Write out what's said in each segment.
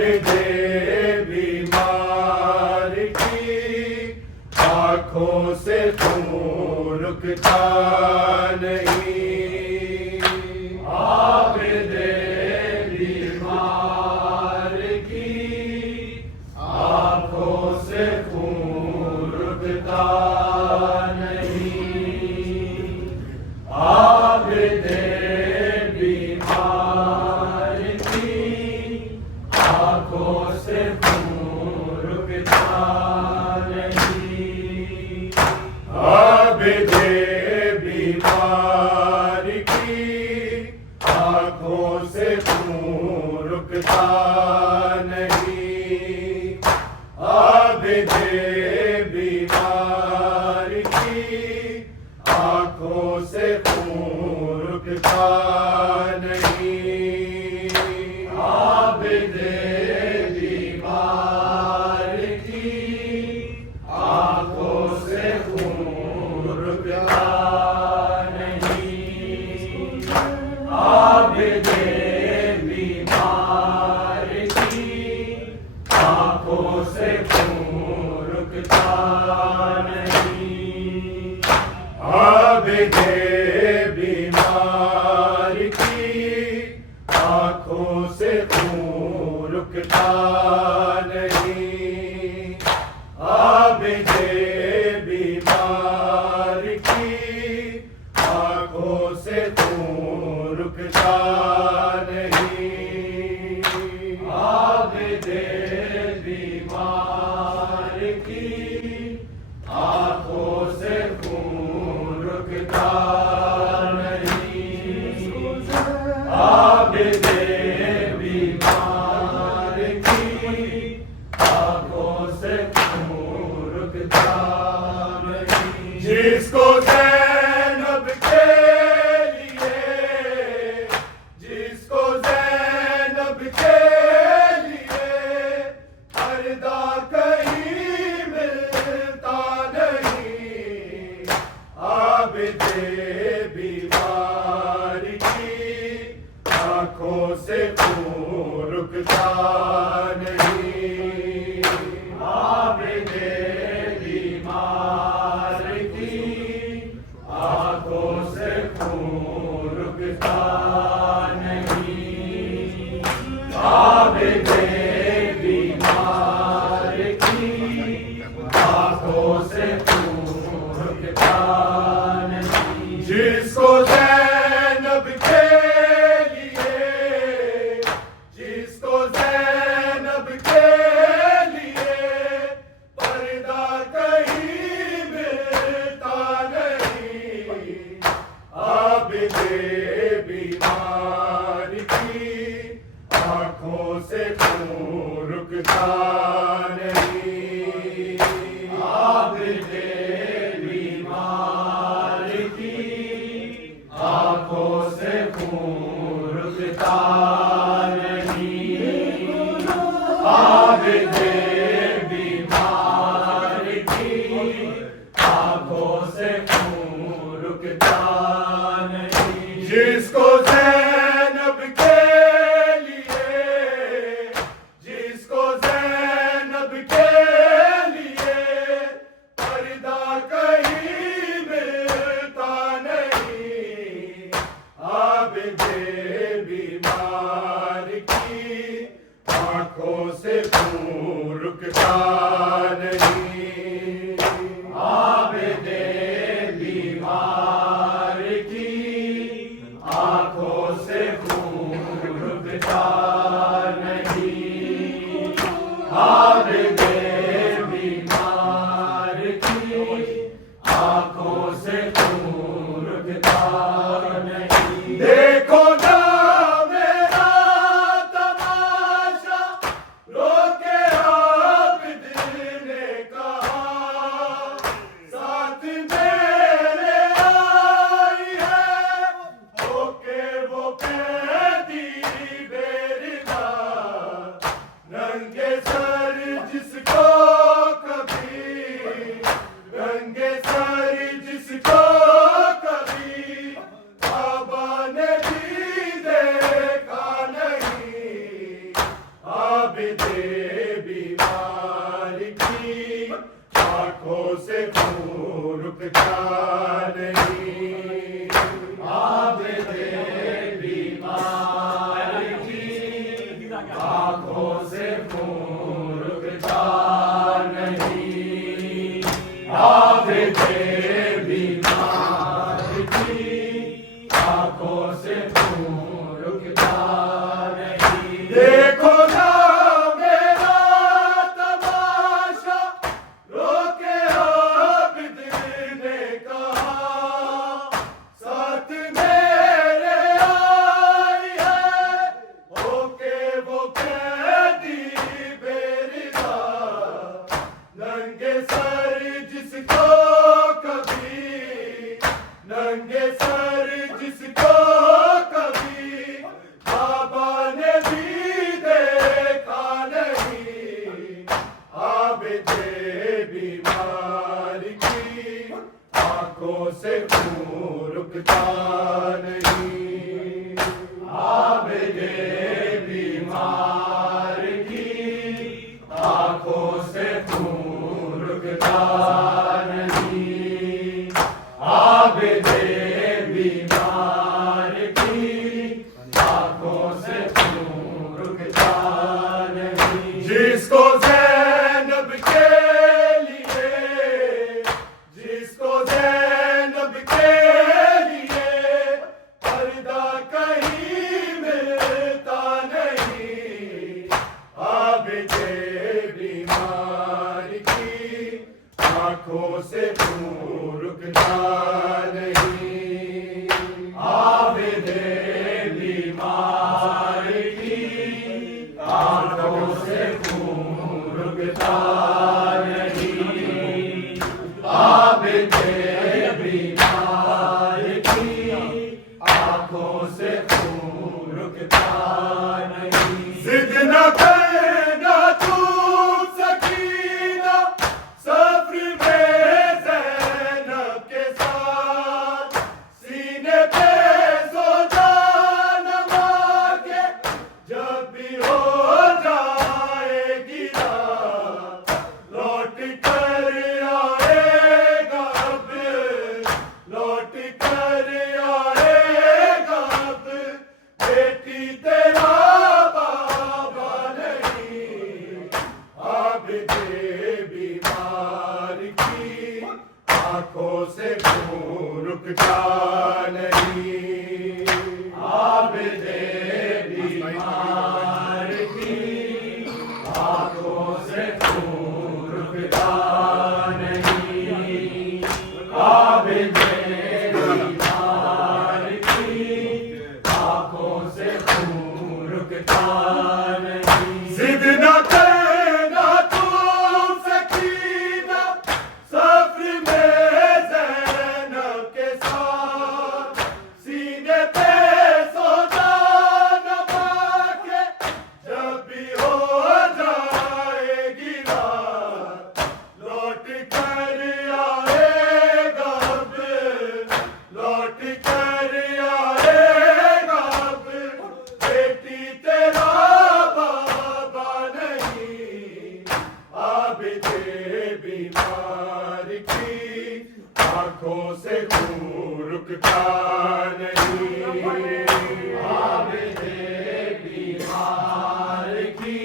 आबिदे बीमार की आँखों से खून रुकता नहीं। आबिदे बीमार की आँखों से खून रुकता नहीं। आबिदे बीमार की आँखों से खून रुकता नहीं। आबिदे बीमार की आँखों से खून रुकता नहीं। आबिदे बीमार की आँखों से खून रुकता नहीं। आबिदे बीमार की आँखों से खून रुकता नहीं। आबिदे बीमार की आँखों से खून रुकता नहीं। आबिदे बीमार की आँखों से खून रुकता नहीं। आबिदे बीमार की आँखों से खून रुकता नहीं। आबिदे बीमार की आँखों से खून रुकता नहीं। आबिदे बीमार की आँखों से खून रुकता नहीं। जिसको ज़ैनब के लिए, जिसको ज़ैनब के लिए पर्दा कहीं मिलता नहीं। आबिदे बीमार की आँखों से खून रुकता नहीं। आबिदे बीमार की आँखों से खून रुकता नहीं। आबिदे बीमार की आँखों से खून रुकता नहीं। जिसको ज़ैनब के लिए, जिसको ज़ैनब के लिए पर्दा कहीं मिलता नहीं। आबिदे बीमार की आँखों से खून रुकता नहीं। आबिदे बीमार की आँखों से खून रुकता नहीं। आबिदे बीमार की आँखों से खून रुकता नहीं। जिसको ज़ैनब के लिए, जिसको ज़ैनब के लिए पर्दा कहीं मिलता नहीं। आबिदे बीमार की आँखों से खून रुकता नहीं। आबिदे बीमार की आँखों से खून रुकता नहीं। आबिदे बीमार की आँखों से खून रुकता नहीं। देखो ना मेरा तमाशा, रोके आबिद ने कहा, साथ मेरे आई है होके वो कैदी बेरिदा। नंगे सर आबिदे बीमार की आंखों से खून रुकता नहीं। आबिदे बीमार की आंखों से खून रुकता नहीं। आबिदे बीमार की आंखों से खून रुकता नहीं। देखो ना मेरा तमाशा, रोके आबिद ने कहा, साथ मेरे आई है होके वो कैदी बेरिदा। नंगे सर जिसको कभी, नंगे सर जिसको कभी बाबा ने भी देखा नहीं। आबिदे बीमार की आंखों से खून रुकता नहीं। आबिदे बीमार की आंखों से खून रुकता नहीं। आबिदे बीमार की आंखों से खून रुकता नहीं। जिसको ज़ैनब के लिए, जिसको ज़ैनब के लिए पर्दा कहीं मिलता नहीं। आबिदे बीमार की आंखों से खून रुकता नहीं। आबिदे बीमार की आंखों से खून रुकता नहीं। आबिदे बीमार की आंखों से खून रुकता नहीं। जिद न करना तू सकीना, सब्र में ज़ैनब के साथ सीने पे सो जाना मांगे। जब भी हो जाएगी रात, लौट कर आएगा अब, लौट कर आएगा अब। बेटी तेरा बाबा नहीं। आबिदे बीमार की आंखों से खून रुकता नहीं। आबिदे बीमार की आंखों से खून रुकता नहीं। आबिदे बीमार की आंखों से खून रुकता नहीं। जिद न करना तू सकीना, सब्र में ज़ैनब के साथ सीने पे सो जाना पाके। जब भी हो जाएगी रात, लौट कर आएगा अब, लौट कर आएगा अब। बेटी तेरा बाबा नहीं। आबिदे बीमार की आंखों से खून रुकता नहीं। आबिदे बीमार की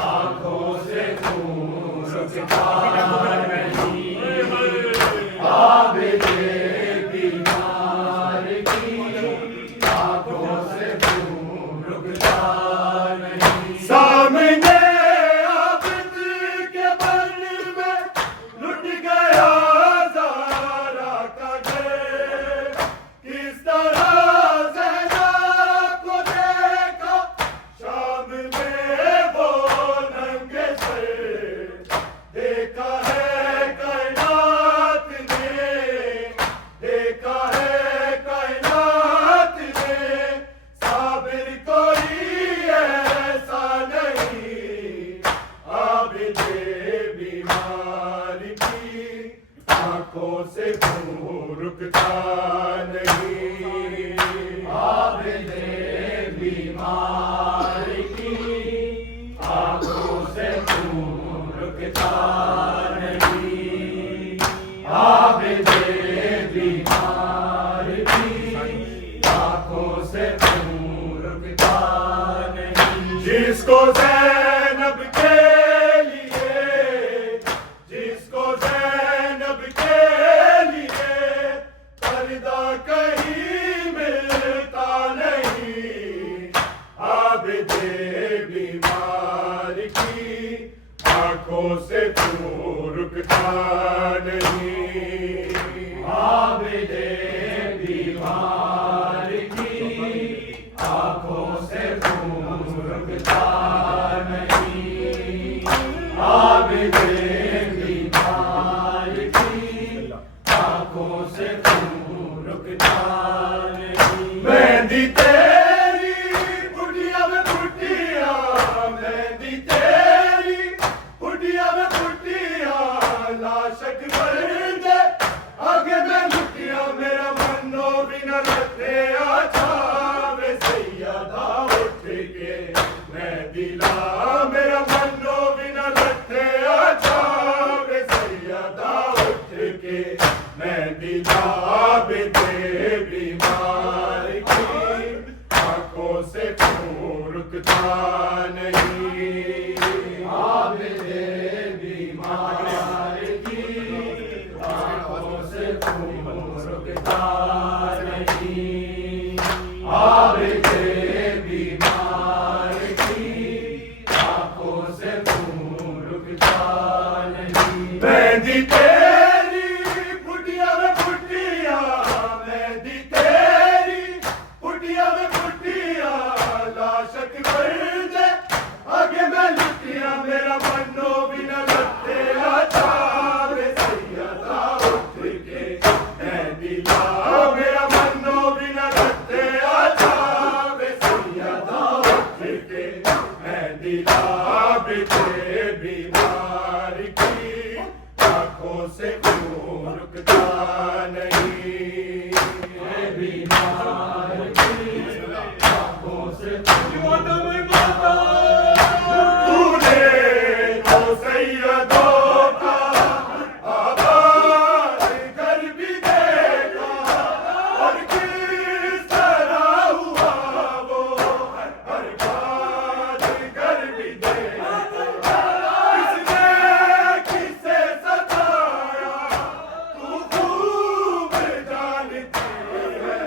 आंखों से खून रुकता नहीं। आबिदे बीमार की आंखों से खून रुकता नहीं। सामने आबिद के बन में लुट गया ज़ारा का घर। किस तरह ज़ैनब को देखा शाम में वो नंगे सर, देखा जिसको ज़ैनब के लिए, जिसको ज़ैनब के लिए पर्दा कहीं मिलता नहीं, आबिदे बीमार की आंखों से क्यों रुकता नहीं, आबिदे बीमार की आंखों से क्यों रुकता नहीं, आबिदे बीमार की आंखों से क्यों रुकता नहीं। मेहंदी तेरी पुड़िया में पुटिया, मेहंदी तेरी पुड़िया में पुटिया, लाशक भर दे आगे मैं लुटिया, मेरा मनो बिना रखे आजा वे सैयदा उठ के मैं दिला, मेरा मनो बिना रखे आजा वे सैयदा उठ के मैं दिला, बिदे बीमार की आंखों से क्यों रुकता नहीं, आबिदे बीमार की आंखों से क्यों रुकता नहीं, आबिदे बीमार की आंखों से क्यों रुकता नहीं। मेहंदी तेरी पुटिया में पुटिया, मेहंदी तेरी पुटिया में पुटिया, लाशक भर दे आगे मैं लुटिया, मेरा मनो बिना लट्टे आजा वे सैयदा उठ के मैं दिला, मेरा मनो बिना लट्टे आजा वे सैयदा उठ के मैं दिला, बिदे बीमार की आंखों से क्यों रुकता नहीं, बीमार की आंखों से तूने तो सैयदों का आबाद घर भी देखा, और किस तरह हुआ वो बर्बाद घर भी देखा, किसने किसे सताया तू खूब जानती है,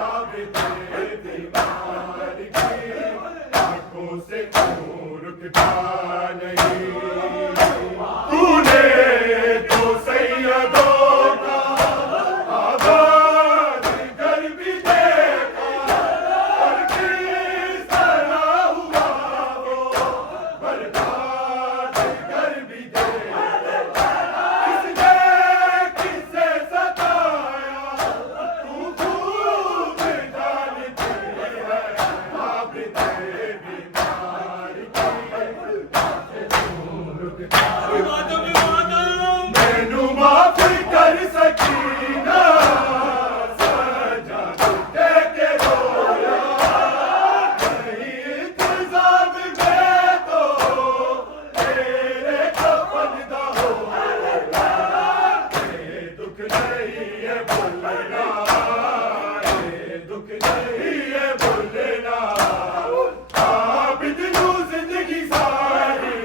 आबिदे बीमार की आंखों से क्यों रुकता नहीं, तूने तो सैयदों का आबाद घर भी देखा, और किस तरह हुआ वो बर्बाद घर भी देखा, किसने किसे सताया तू खूब जानती है, आबिदे बीमार की क्यों रुकता मैनू माफ कर सकीना, सजा दे के रोया नहीं, इंतजाम में तो तेरे कफन दा होया, ये दुख नहीं है भूलना, ये दुख नहीं है भूलना, आबिद नू जिंदगी सारी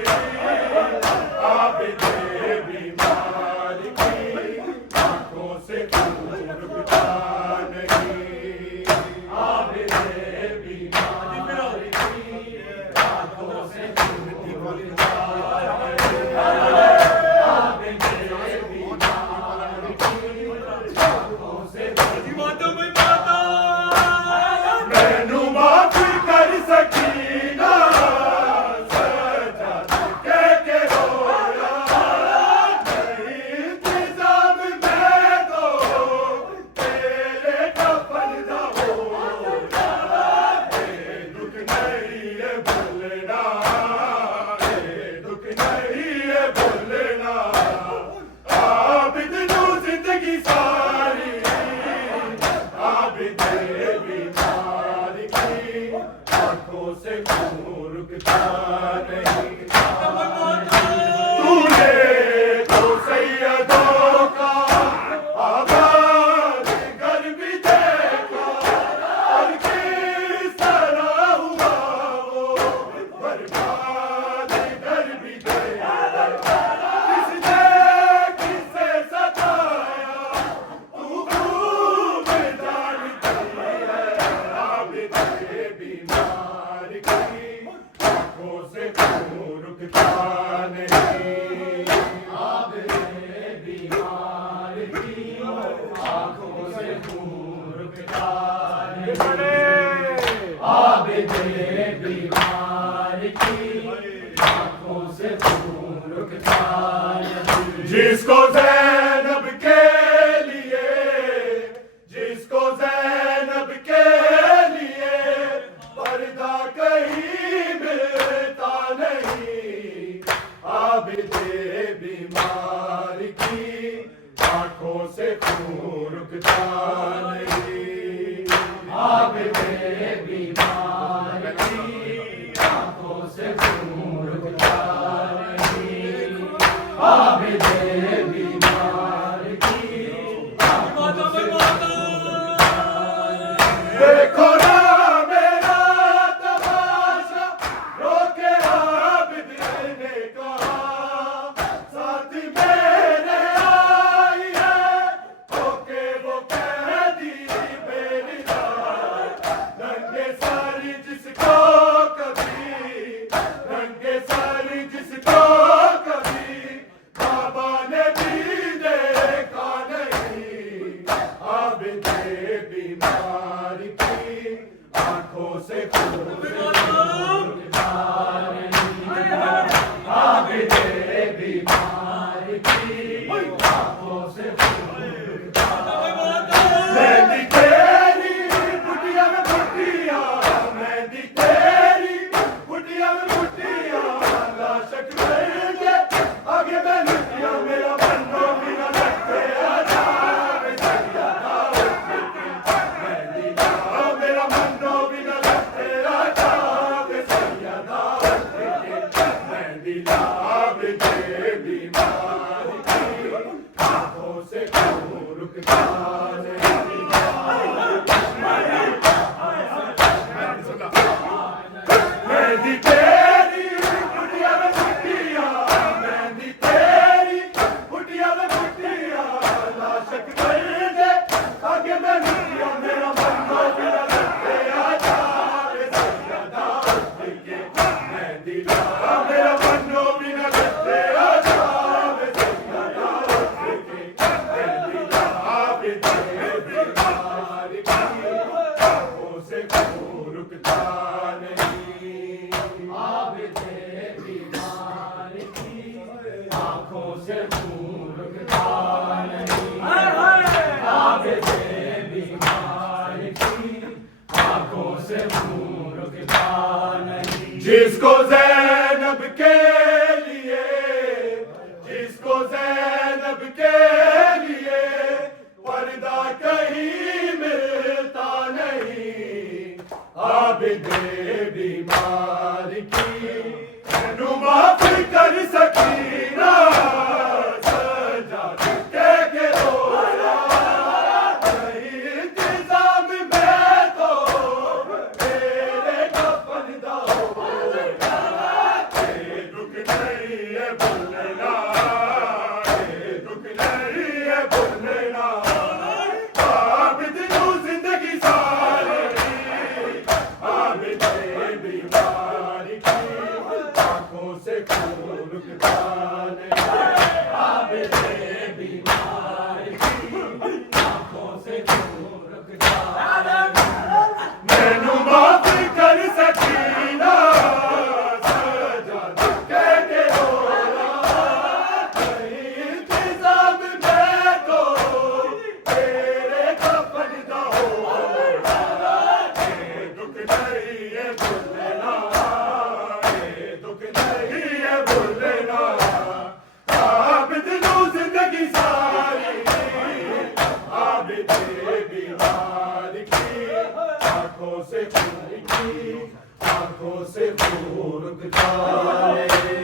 आबिदे बीमार की आंखों से क्यों रुकता नहीं, आबिदे बीमार की आंखों से क्यों रुकता नहीं, आबिदे बीमार की आंखों से मैनू माफ कर सकीना, सजा दे के रोया नहीं, इंतजाम में तो तेरे कफन दा होया, ये दुख नहीं है भूलना, ये दुख नहीं है भूलना, आबिद नू जिंदगी सारी आबिदे बीमार की आंखों से क्यों रुकता नहीं, तूने तो सैयदों का आबाद घर भी देखा, और किस तरह हुआ वो बीमार की आंखों से खून रुकता नहीं। जिसको ज़ैनब के लिए, जिसको ज़ैनब के लिए पर्दा कहीं मिलता नहीं, आबिदे बीमार की आंखों से खून रुकता नहीं। आबिदे बीमार की आंखों से खून रुकता नहीं। आबिदे बीमार की आंखों से देखो ना मेरा तमाशा, रोके आबिद ने कहा, साथ मेरे आई है, होके वो कैदी मेरी रात। नंगे सारी जिसको कभी, नंगे सारी जिसको कभी बाबा ने भी देखा नहीं, आबिदे बीमार की आंखों से खून रुकता नहीं। आबिदे बीमार की आंखों से खून रुकता मेहंदी तेरी कुटिया में कुटिया, मेहंदी तेरी कुटिया में कुटिया, लाशक मेरे आगे मैं लुटिया, मेरा बन्नो बिना लगते आजा सैया दावत लेके। मेहंदी ला मेरा बन्नो बिना लगते आजा सैया दावत लेके। मेहंदी ला आबिदे बीमार की आंखों से खून रुकता नहीं। मेहंदी तेरी कुटिया में कुटिया, मेहंदी तेरी कुटिया में कुटिया, लाशक दे आगे मैं लुटिया, मेरा बन्नो बिना लगते आजा सैया दावत लेके। मेहंदी ला मेरा बन्नो बिना लगते आजा सैया दावत लेके। मेहंदी ला आबिदे बीमार की आंखों से खून रुकता नहीं। आबिदे बीमार की आंखों से खून रुकता नहीं। आबिदे बीमार की आंखों से खून रुकता नहीं। जिसको ज़ैनब के लिए, जिसको ज़ैनब के लिए पर्दा कहीं मिलता नहीं, आबिदे बीमार की मैनू माफ कर सकीना, सजा के रोया नहीं इंतजाम में तो तेरे कफन दा होया। ये दुख नहीं है भूलना, ये दुख नहीं है भूलना, आबिद नू जिंदगी सारी आबिदे बीमार की आंखों से खून रुकता नहीं। आबिदे बीमार की आंखों से खून रुकता नहीं। मैनू माफ कर सकीना, सजा के रोया नहीं इंतजाम में तो तेरे कफन दा होया। ये दुख नहीं है भूलना, ये दुख नहीं है भूलना, आबिद नू जिंदगी सारी आबिदे बीमार की आंखों से खून रुकता नहीं।